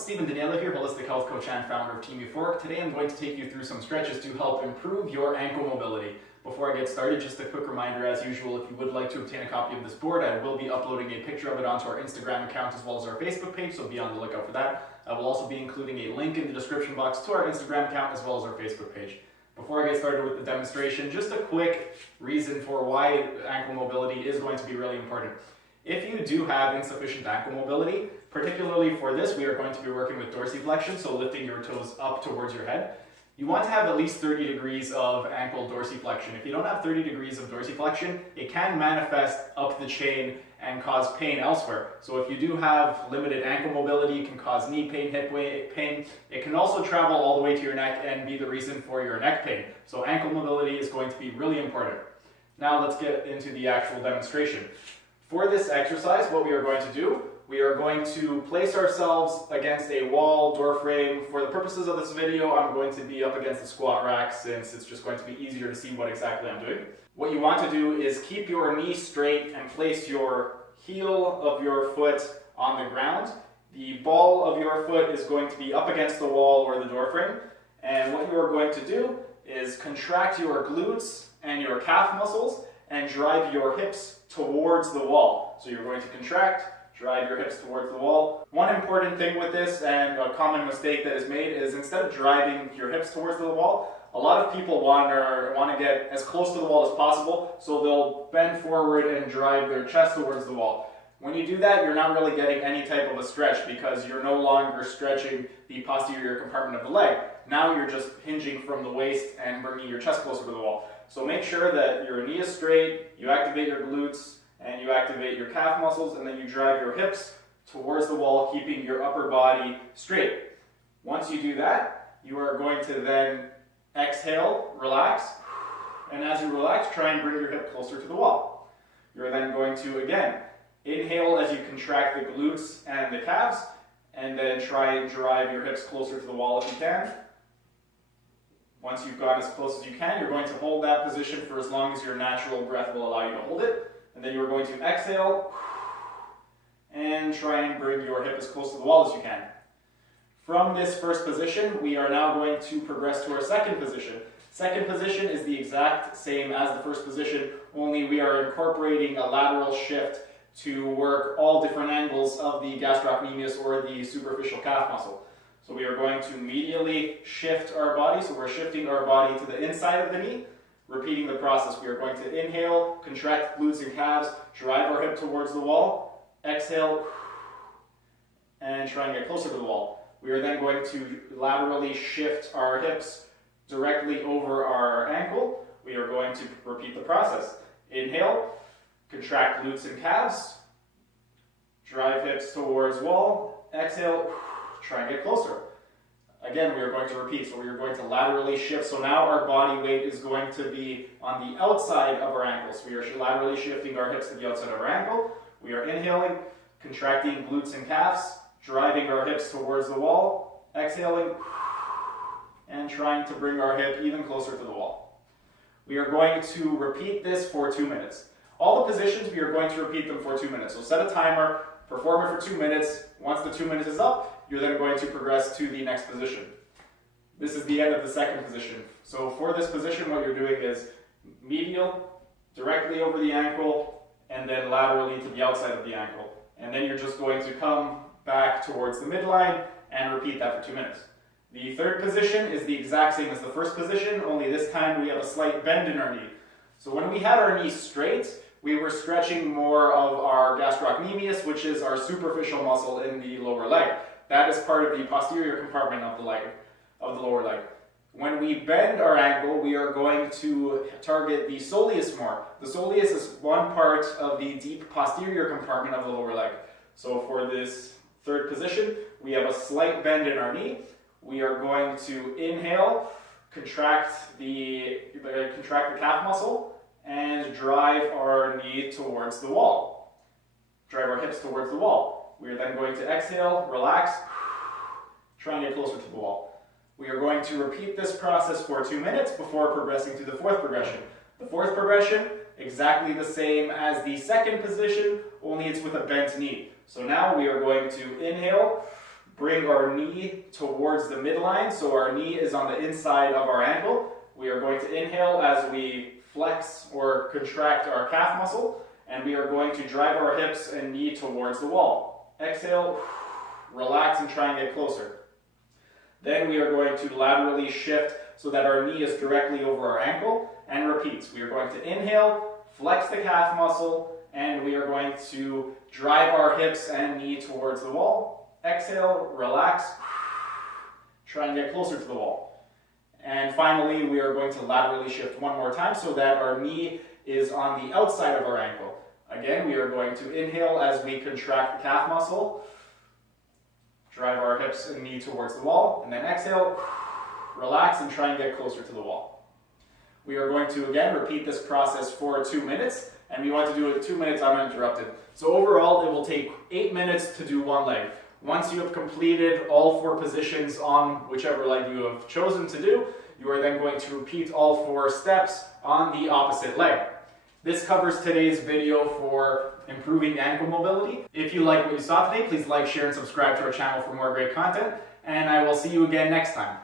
it's Daniele here, holistic health coach and founder of Team Euphoric. Today I'm going to take you through some stretches to help improve your ankle mobility. Before I get started, just a quick reminder as usual, if you would like to obtain a copy of this board, I will be uploading a picture of it onto our Instagram account as well as our Facebook page, so be on the lookout for that. I will also be including a link in the description box to our Instagram account as well as our Facebook page. Before I get started with the demonstration, just a quick reason for why ankle mobility is going to be really important. If you do have insufficient ankle mobility, particularly for this, we are going to be working with dorsiflexion, so lifting your toes up towards your head. You want to have at least 30 degrees of ankle dorsiflexion. If you don't have 30 degrees of dorsiflexion, it can manifest up the chain and cause pain elsewhere. So if you do have limited ankle mobility, it can cause knee pain, hip pain. It can also travel all the way to your neck and be the reason for your neck pain. So ankle mobility is going to be really important. Now let's get into the actual demonstration. For this exercise, what we are going to do, we are going to place ourselves against a wall, door frame. For the purposes of this video, I'm going to be up against the squat rack since it's just going to be easier to see what exactly I'm doing. What you want to do is keep your knee straight and place your heel of your foot on the ground. The ball of your foot is going to be up against the wall or the door frame. And what you are going to do is contract your glutes and your calf muscles and drive your hips towards the wall. So you're going to contract, drive your hips towards the wall. One important thing with this, and a common mistake that is made, is instead of driving your hips towards the wall, a lot of people want to get as close to the wall as possible, so they'll bend forward and drive their chest towards the wall. When you do that, you're not really getting any type of a stretch because you're no longer stretching the posterior compartment of the leg. Now you're just hinging from the waist and bringing your chest closer to the wall. So make sure that your knee is straight, you activate your glutes, and you activate your calf muscles, and then you drive your hips towards the wall, keeping your upper body straight. Once you do that, you are going to then exhale, relax, and as you relax, try and bring your hip closer to the wall. You're then going to, again, inhale as you contract the glutes and the calves, and then try and drive your hips closer to the wall if you can. Once you've gone as close as you can, you're going to hold that position for as long as your natural breath will allow you to hold it. And then you're going to exhale and try and bring your hip as close to the wall as you can. From this first position, we are now going to progress to our second position. Second position is the exact same as the first position, only we are incorporating a lateral shift to work all different angles of the gastrocnemius or the superficial calf muscle. So we are going to medially shift our body, so we're shifting our body to the inside of the knee. Repeating the process, we are going to inhale, contract glutes and calves, drive our hip towards the wall, exhale, and try and get closer to the wall. We are then going to laterally shift our hips directly over our ankle. We are going to repeat the process. Inhale, contract glutes and calves, drive hips towards wall, exhale, try and get closer. Again, we are going to repeat, so we are going to laterally shift. So now our body weight is going to be on the outside of our ankles. We are laterally shifting our hips to the outside of our ankle. We are inhaling, contracting glutes and calves, driving our hips towards the wall, exhaling, and trying to bring our hip even closer to the wall. We are going to repeat this for 2 minutes. All the positions, we are going to repeat them for 2 minutes. So set a timer, perform it for 2 minutes. Once the 2 minutes is up, you're then going to progress to the next position. This is the end of the second position. So for this position, what you're doing is medial, directly over the ankle, and then laterally to the outside of the ankle. And then you're just going to come back towards the midline and repeat that for 2 minutes. The third position is the exact same as the first position, only this time we have a slight bend in our knee. So when we had our knee straight, we were stretching more of our gastrocnemius, which is our superficial muscle in the lower leg. That is part of the posterior compartment of the leg, of the lower leg. When we bend our ankle, we are going to target the soleus more. The soleus is one part of the deep posterior compartment of the lower leg. So for this third position, we have a slight bend in our knee. We are going to inhale, contract the calf muscle, and drive our knee towards the wall. Drive our hips towards the wall. We are then going to exhale, relax, try and get closer to the wall. We are going to repeat this process for 2 minutes before progressing to the fourth progression. The fourth progression, exactly the same as the second position, only it's with a bent knee. So now we are going to inhale, bring our knee towards the midline, so our knee is on the inside of our ankle. We are going to inhale as we flex or contract our calf muscle, and we are going to drive our hips and knee towards the wall. Exhale, relax and try and get closer. Then we are going to laterally shift so that our knee is directly over our ankle, and repeat. We are going to inhale, flex the calf muscle, and we are going to drive our hips and knee towards the wall. Exhale, relax, try and get closer to the wall. And finally, we are going to laterally shift one more time so that our knee is on the outside of our ankle. Again, we are going to inhale as we contract the calf muscle, drive our hips and knee towards the wall, and then exhale, relax and try and get closer to the wall. We are going to again repeat this process for 2 minutes, and we want to do it 2 minutes uninterrupted. So overall, it will take 8 minutes to do one leg. Once you have completed all 4 positions on whichever leg you have chosen to do, you are then going to repeat all 4 steps on the opposite leg. This covers today's video for improving ankle mobility. If you like what you saw today, please like, share, and subscribe to our channel for more great content, and I will see you again next time.